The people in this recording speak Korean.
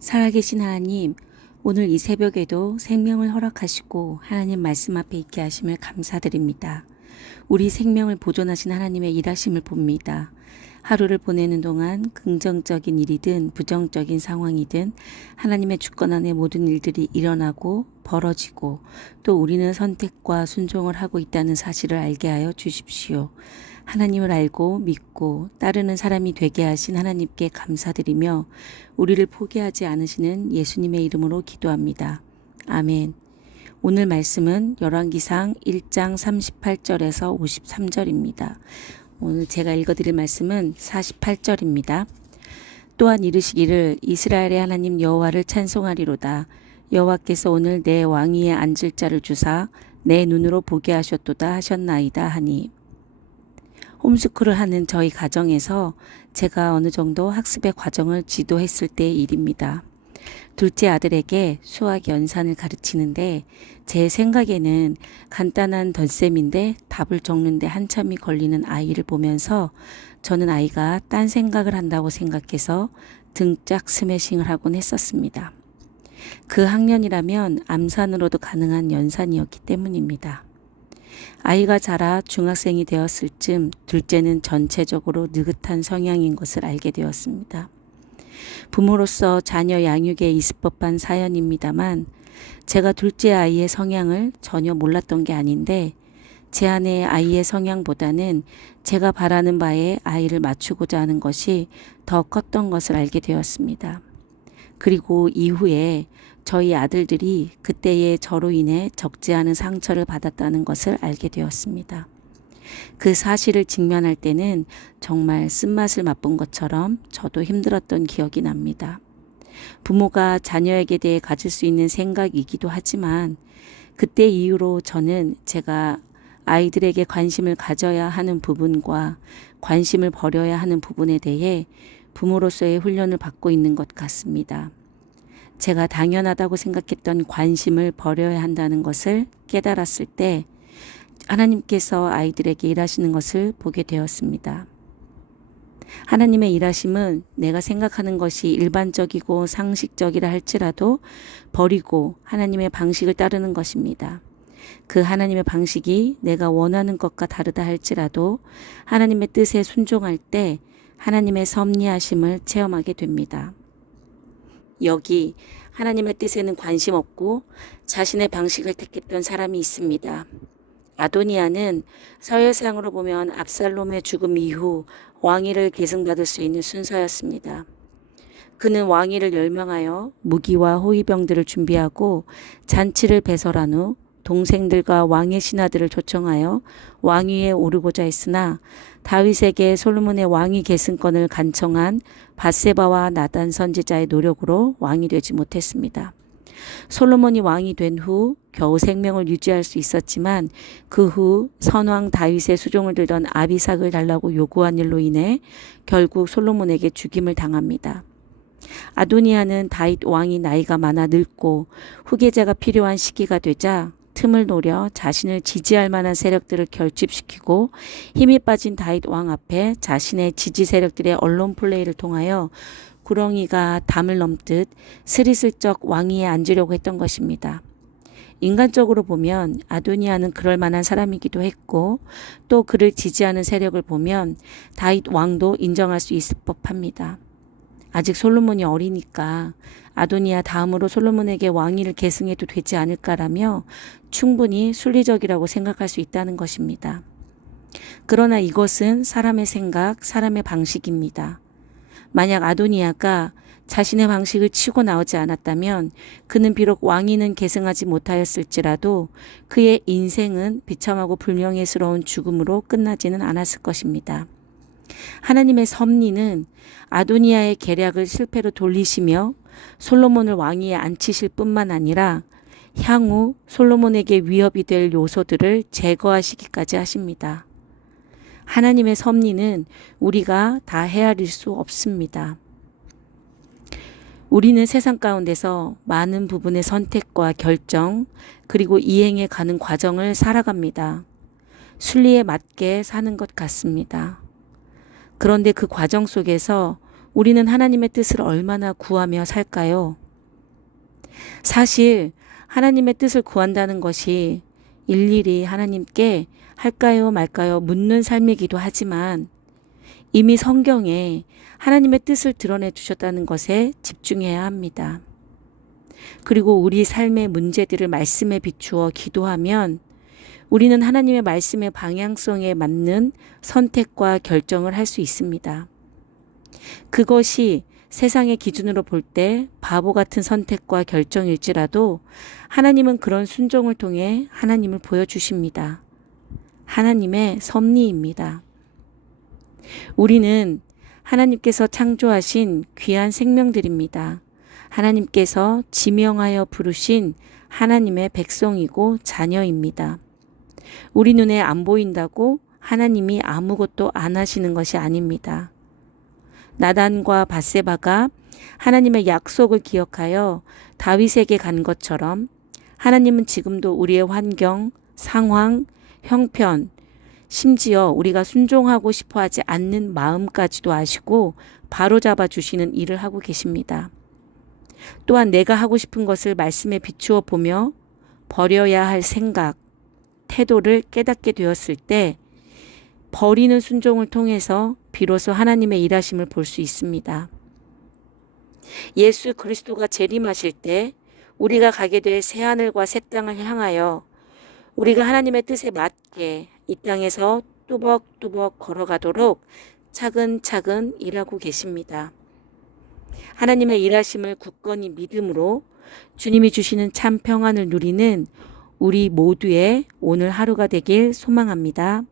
살아계신 하나님, 오늘 이 새벽에도 생명을 허락하시고 하나님 말씀 앞에 있게 하심을 감사드립니다. 우리 생명을 보존하신 하나님의 일하심을 봅니다. 하루를 보내는 동안 긍정적인 일이든 부정적인 상황이든 하나님의 주권 안에 모든 일들이 일어나고 벌어지고 또 우리는 선택과 순종을 하고 있다는 사실을 알게 하여 주십시오. 하나님을 알고 믿고 따르는 사람이 되게 하신 하나님께 감사드리며 우리를 포기하지 않으시는 예수님의 이름으로 기도합니다. 아멘. 오늘 말씀은 열왕기상 1장 38절에서 53절입니다. 오늘 제가 읽어드릴 말씀은 48절입니다. 또한 이르시기를 이스라엘의 하나님 여호와를 찬송하리로다. 여호와께서 오늘 내 왕위에 앉을 자를 주사 내 눈으로 보게 하셨도다 하셨나이다 하니. 홈스쿨을 하는 저희 가정에서 제가 어느 정도 학습의 과정을 지도했을 때의 일입니다. 둘째 아들에게 수학 연산을 가르치는데 제 생각에는 간단한 덧셈인데 답을 적는데 한참이 걸리는 아이를 보면서 저는 아이가 딴 생각을 한다고 생각해서 등짝 스매싱을 하곤 했었습니다. 그 학년이라면 암산으로도 가능한 연산이었기 때문입니다. 아이가 자라 중학생이 되었을 즈음 둘째는 전체적으로 느긋한 성향인 것을 알게 되었습니다. 부모로서 자녀 양육에 있을 법한 사연입니다만 제가 둘째 아이의 성향을 전혀 몰랐던 게 아닌데 제 아내의 아이의 성향보다는 제가 바라는 바에 아이를 맞추고자 하는 것이 더 컸던 것을 알게 되었습니다. 그리고 이후에 저희 아들들이 그때의 저로 인해 적지 않은 상처를 받았다는 것을 알게 되었습니다. 그 사실을 직면할 때는 정말 쓴맛을 맛본 것처럼 저도 힘들었던 기억이 납니다. 부모가 자녀에게 대해 가질 수 있는 생각이기도 하지만 그때 이후로 저는 제가 아이들에게 관심을 가져야 하는 부분과 관심을 버려야 하는 부분에 대해 부모로서의 훈련을 받고 있는 것 같습니다. 제가 당연하다고 생각했던 관심을 버려야 한다는 것을 깨달았을 때 하나님께서 아이들에게 일하시는 것을 보게 되었습니다. 하나님의 일하심은 내가 생각하는 것이 일반적이고 상식적이라 할지라도 버리고 하나님의 방식을 따르는 것입니다. 그 하나님의 방식이 내가 원하는 것과 다르다 할지라도 하나님의 뜻에 순종할 때 하나님의 섭리하심을 체험하게 됩니다. 여기 하나님의 뜻에는 관심 없고 자신의 방식을 택했던 사람이 있습니다. 아도니아는 서열상으로 보면 압살롬의 죽음 이후 왕위를 계승받을 수 있는 순서였습니다. 그는 왕위를 열망하여 무기와 호위병들을 준비하고 잔치를 배설한 후 동생들과 왕의 신하들을 초청하여 왕위에 오르고자 했으나 다윗에게 솔로몬의 왕위 계승권을 간청한 밧세바와 나단 선지자의 노력으로 왕이 되지 못했습니다. 솔로몬이 왕이 된 후 겨우 생명을 유지할 수 있었지만 그 후 선왕 다윗의 수종을 들던 아비삭을 달라고 요구한 일로 인해 결국 솔로몬에게 죽임을 당합니다. 아도니아는 다윗 왕이 나이가 많아 늙고 후계자가 필요한 시기가 되자 틈을 노려 자신을 지지할 만한 세력들을 결집시키고 힘이 빠진 다윗 왕 앞에 자신의 지지 세력들의 언론 플레이를 통하여 구렁이가 담을 넘듯 스리슬쩍 왕위에 앉으려고 했던 것입니다. 인간적으로 보면 아도니아는 그럴 만한 사람이기도 했고 또 그를 지지하는 세력을 보면 다윗 왕도 인정할 수 있을 법합니다. 아직 솔로몬이 어리니까 아도니아 다음으로 솔로몬에게 왕위를 계승해도 되지 않을까라며 충분히 순리적이라고 생각할 수 있다는 것입니다. 그러나 이것은 사람의 생각, 사람의 방식입니다. 만약 아도니아가 자신의 방식을 치고 나오지 않았다면 그는 비록 왕위는 계승하지 못하였을지라도 그의 인생은 비참하고 불명예스러운 죽음으로 끝나지는 않았을 것입니다. 하나님의 섭리는 아도니아의 계략을 실패로 돌리시며 솔로몬을 왕위에 앉히실 뿐만 아니라 향후 솔로몬에게 위협이 될 요소들을 제거하시기까지 하십니다. 하나님의 섭리는 우리가 다 헤아릴 수 없습니다. 우리는 세상 가운데서 많은 부분의 선택과 결정 그리고 이행해 가는 과정을 살아갑니다. 순리에 맞게 사는 것 같습니다. 그런데 그 과정 속에서 우리는 하나님의 뜻을 얼마나 구하며 살까요? 사실 하나님의 뜻을 구한다는 것이 일일이 하나님께 할까요 말까요 묻는 삶이기도 하지만 이미 성경에 하나님의 뜻을 드러내 주셨다는 것에 집중해야 합니다. 그리고 우리 삶의 문제들을 말씀에 비추어 기도하면 우리는 하나님의 말씀의 방향성에 맞는 선택과 결정을 할 수 있습니다. 그것이 세상의 기준으로 볼 때 바보 같은 선택과 결정일지라도 하나님은 그런 순종을 통해 하나님을 보여주십니다. 하나님의 섭리입니다. 우리는 하나님께서 창조하신 귀한 생명들입니다. 하나님께서 지명하여 부르신 하나님의 백성이고 자녀입니다. 우리 눈에 안 보인다고 하나님이 아무것도 안 하시는 것이 아닙니다. 나단과 밧세바가 하나님의 약속을 기억하여 다윗에게 간 것처럼 하나님은 지금도 우리의 환경, 상황, 형편, 심지어 우리가 순종하고 싶어 하지 않는 마음까지도 아시고 바로잡아 주시는 일을 하고 계십니다. 또한 내가 하고 싶은 것을 말씀에 비추어 보며 버려야 할 생각, 태도를 깨닫게 되었을 때 버리는 순종을 통해서 비로소 하나님의 일하심을 볼 수 있습니다. 예수 그리스도가 재림하실 때 우리가 가게 될 새하늘과 새 땅을 향하여 우리가 하나님의 뜻에 맞게 이 땅에서 뚜벅뚜벅 걸어가도록 차근차근 일하고 계십니다. 하나님의 일하심을 굳건히 믿음으로 주님이 주시는 참 평안을 누리는 우리 모두의 오늘 하루가 되길 소망합니다.